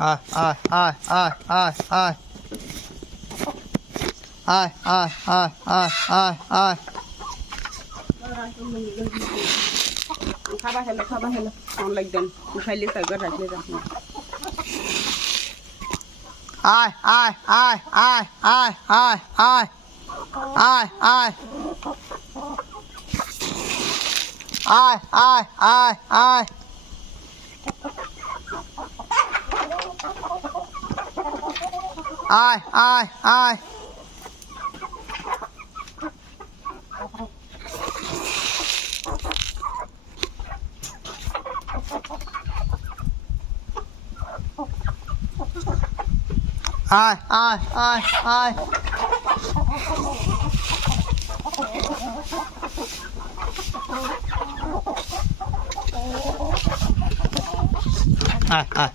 আয় আয় আয় আয় আয় আয় আয় আয় আয় আয় আয় আয় খাবা খেলো খাবা খেলো আমার লাগবেন খাইলে সাগর রাখলে রাখলে আয় আয় আয় আয় আয় আয় আয় আয় আয় আয় আয় আয় আয় I I I. Aye, aye, aye, aye. はいはい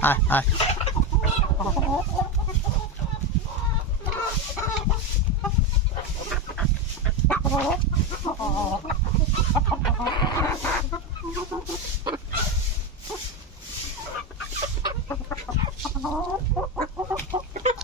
はいはい。Oh.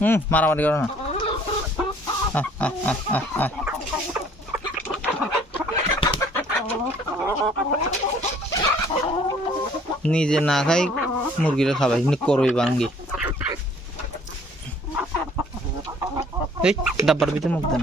হুম, মারামারি করো না। নিজে না খাই, মুরগিটা খাবাই করবি বাঙ্গি এই, ডাব্বার ভিতরে মুখ দেন